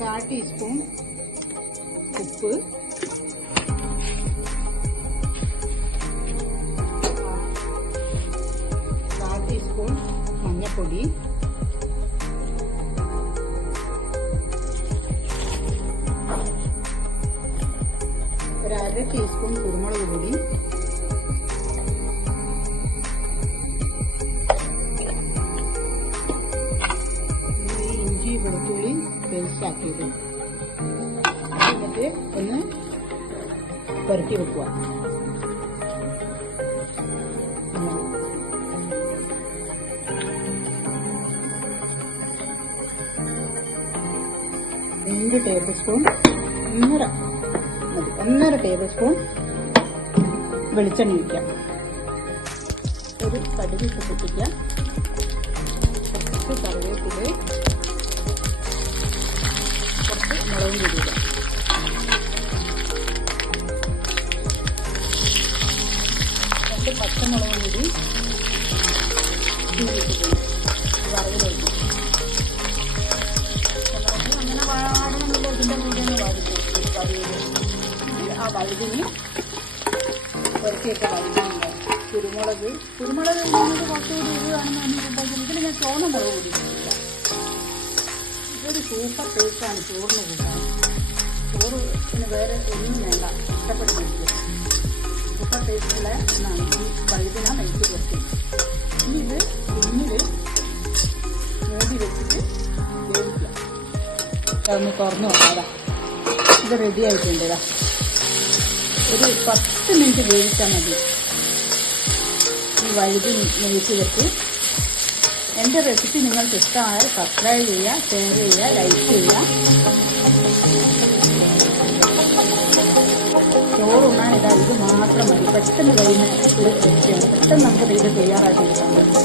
1/4 teaspoon ഉപ്പ്, 1/4 teaspoon മഞ്ഞൾപ്പൊടി, 1/2 teaspoon കുരുമുളക് പൊടി, ഇഞ്ചി വെളുത്തുള്ളി പേസ്റ്റ് ആക്കിയത്. എന്നിട്ട് ഒന്ന് പുരട്ടി വെക്കുക. രണ്ട് ടേബിൾ സ്പൂൺ 1.5 ടേബിൾ സ്പൂൺ വെളിച്ചെണ്ണ ഒഴിക്കാം. ഒരു കടുക് പൊട്ടിക്കുക, കുറച്ച് കറിവേപ്പില, കുറച്ച് മുളകും പൊടി ഇടുക. രണ്ട് പച്ചമുളകും കൂടി വറവിലേക്ക് അങ്ങനെ വാഴണമെന്നില്ല. ഇതിൻ്റെ കൂടെ ആ വഴുതിന് പുറത്തേക്ക് വഴുതിനുണ്ട്. കുരുമുളക് കുറച്ചുകൂടി ഇടുകയാണെന്നുണ്ടെങ്കിൽ ഇതിൽ ഞാൻ ചോന്ന മുളക് കൂടിയിട്ടില്ല. ഇതൊരു സൂപ്പർ ടേസ്റ്റാണ് ചോറിന് കൂട്ടാൻ. ചോറിന് വേറെ ഒന്നും വേണ്ട, ഇഷ്ടപ്പെടുന്നില്ല. സൂപ്പർ ടേസ്റ്റുള്ള ഒന്നാണ് ഈ വഴുതിന നെയ്ക്ക് ചേർത്ത്. ഇനി ഇത് പിന്നിൽ മൂടി വെച്ചിട്ട് വേവിക്കാം. അതൊന്ന് തുറന്നു നോക്കാതാ. ഇത് റെഡി ആയിട്ടുണ്ട്. ഒരു 10 മിനിറ്റ് വേവിച്ചാൽ മതി. ഈ വഴുതി നെയ്ച്ച് ചേർത്ത്. എൻ്റെ റെസിപ്പി നിങ്ങൾക്ക് ഇഷ്ടമായാൽ സബ്സ്ക്രൈബ് ചെയ്യുക, ഷെയർ ചെയ്യുക, ലൈക്ക് ചെയ്യുക. ചോറുണ്ണാൻ ഇത് മാത്രം മതി. പെട്ടെന്ന് കഴിയുന്ന ഒരു റെസിപ്പിയാണ്. പെട്ടെന്ന് നമുക്ക് ഇത് തയ്യാറാക്കി എടുക്കാൻ പറ്റും.